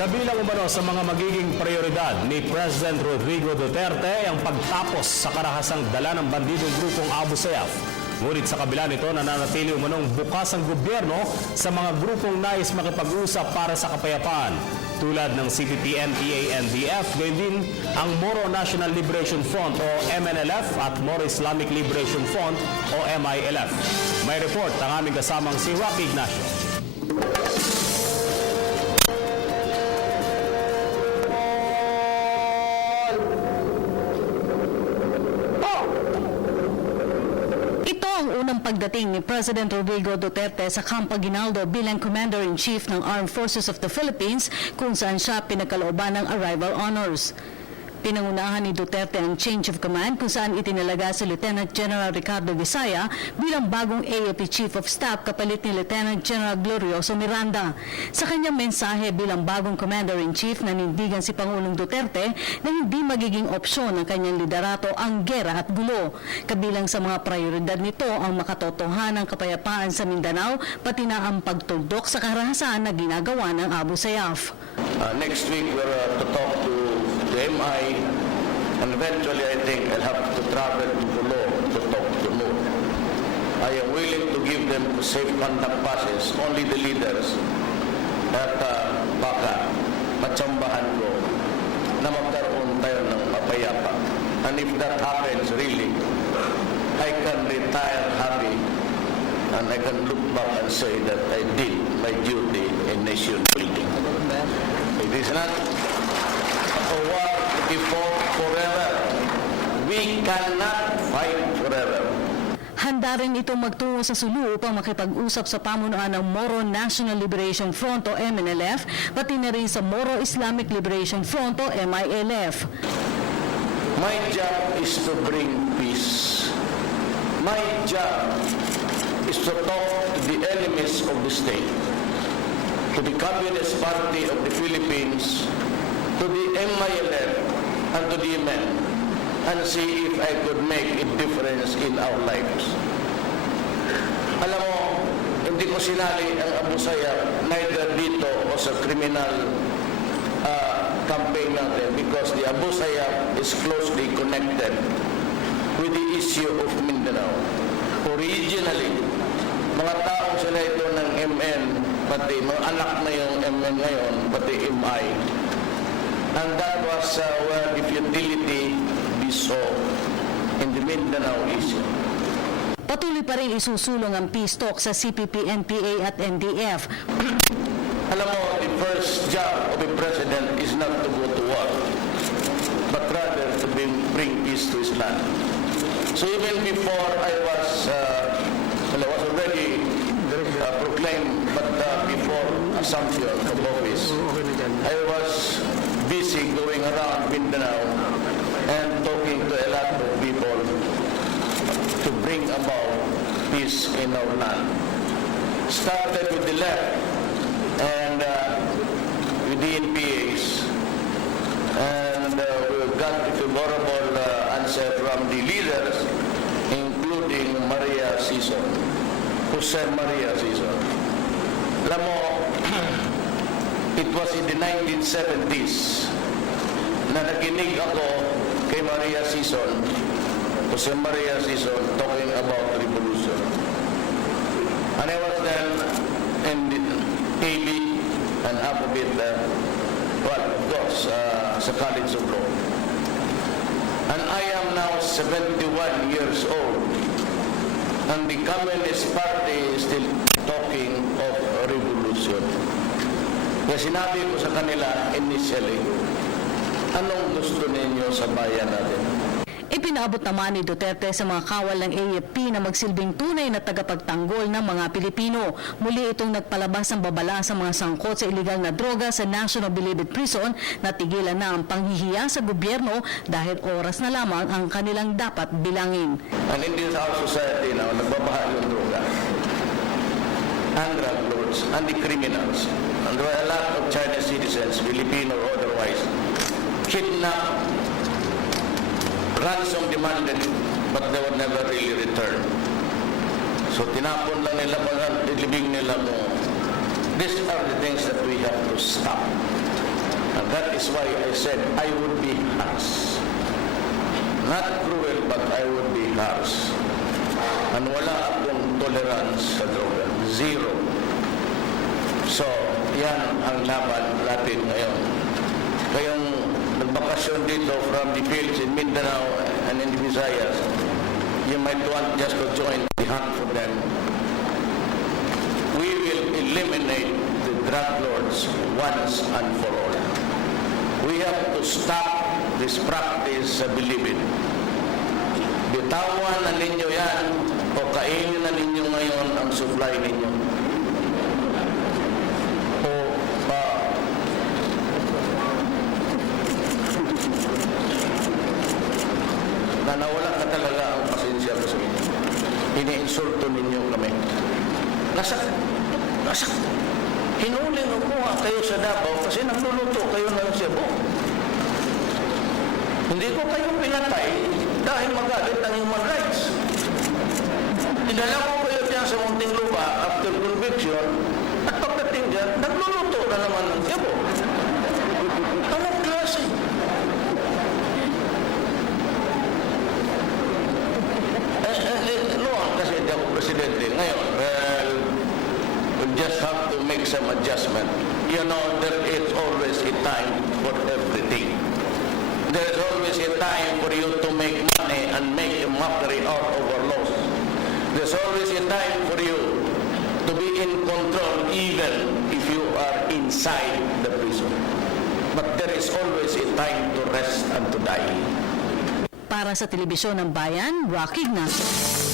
Kabilang umano sa mga magiging prioridad ni President Rodrigo Duterte ang pagtapos sa karahasang dala ng bandidong grupong Abu Sayyaf. Ngunit sa kabila nito, nananatili umanong bukas ang gobyerno sa mga grupong nais makipag-usap para sa kapayapaan tulad ng CPP, NPA, NDF, gayon din ang Moro National Liberation Front o MNLF at Moro Islamic Liberation Front o MILF. May report ang aming kasamang si Rocky Ignacio. Unang pagdating ni President Rodrigo Duterte sa Camp Aguinaldo bilang Commander-in-Chief ng Armed Forces of the Philippines kung saan siya pinagkalooban ng arrival honors. Pinangunahan ni Duterte ang change of command kung saan itinalaga si Lieutenant General Ricardo Visaya bilang bagong AFP Chief of Staff kapalit ni Lieutenant General Glorioso Miranda. Sa kanyang mensahe bilang bagong Commander-in-Chief, nanindigan si Pangulong Duterte na hindi magiging opsyon ng kanyang liderato ang gera at gulo. Kabilang sa mga prioridad nito ang makatotohanang kapayapaan sa Mindanao pati na ang pagtuldok sa karahasan na ginagawa ng Abu Sayyaf. Next week we're to talk to the MI, and eventually I think I'll have to travel to Pulo to talk to Noor. I am willing to give them safe conduct passes, only the leaders, at baka matsambahan ko na magkaroon tayo ng mapayapa. And if that happens really, I can retire happy and I can look back and say that I did my duty in nation building. It is not a war to fought forever. We cannot fight forever. Handa rin itong magtungo sa Sulu upang makipag-usap sa pamunuan ng Moro National Liberation Front o MNLF, pati na rin sa Moro Islamic Liberation Front o MILF. My job is to bring peace. My job is to talk to the enemies of the state, to the Communist Party of the Philippines, to the MILF, and to the MN, and see if I could make a difference in our lives. Alam mo, hindi ko sinali ang Abu Sayyaf neither dito o sa criminal campaign natin because the Abu Sayyaf is closely connected with the issue of Mindanao. Originally, mga taong sila ito ng MN, pati mga anak na yung MN ngayon, pati MI. And that was where the futility we saw in the Mindanao issue. Patuloy pa rin isusulong ang peace talk sa CPP, NPA at NDF. Alam mo, the first job of a president is not to go to war, but rather to bring peace to his land. So even before I was already proclaimed, but before assumption of office, I was busy going around Mindanao and talking to a lot of people to bring about peace in our land. Started with the left and with the NPAs, and we got a favorable answer from the leaders, including Maria Sison, Jose Maria Sison. Alam mo, it was in the 1970s na nakinig ako kay Maria Sison, Jose Maria Sison, talking about revolution. And I was then in the AB and half of it, of course, sa College of Law. And I am now 71 years old, and the Communist Party is still talking of revolution. Kaya sinabi ko sa kanila initially, anong gusto ninyo sa bayan natin? Ipinaabot naman ni Duterte sa mga kawal ng AFP na magsilbing tunay na tagapagtanggol ng mga Pilipino. Muli itong nagpalabas ng babala sa mga sangkot sa iligal na droga sa National Bilibid Prison na tigilan na ang panghihiya sa gobyerno dahil oras na lamang ang kanilang dapat bilangin. And in this our society now, nagbabaha yung droga. And drug lords, and the criminals. And there are a lot of Chinese citizens, Filipino or otherwise, kidnapped, ransom demanded, but they would never really return. So tinapon lang nila, ilibing nila mo. These are the things that we have to stop. that is why I said I would be harsh. Not cruel, but I would be harsh. And wala akong tolerance sa droga. Zero. So, yan ang laban natin ngayon. Kayong nagbakasyon dito from the fields in Mindanao and in the Visayas, you might want just to join the hunt for them. We will eliminate the drug lords once and for all. We have to stop this practice sa bilibid. Bitawan na ninyo yan o kainin na ninyo ngayon ang supply ninyo. O na nawala ka talaga ang pasensya ko sa inyo. Iniinsulto ninyo kami. Nasak. Hinuling kumuha kayo sa Davao kasi nagluluto kayo ng Cebu. Hindi ko kayo pinatay dahil magalit ng human rights. Dinala ko kayo dyan sa Muntinlupa after conviction at pagdating dyan, nagluluto na naman ng Cebu. Anong klase? Noon kasi hindi ako presidente. Ngayon, well, we just have to make some adjustment. You know, there is always a time for everything. There is always a time for you to make money and make a mockery out of our laws. There's always a time for you to be in control even if you are inside the prison. But there is always a time to rest and to die. Para sa Telebisyon ng Bayan, Rocky Ignacio.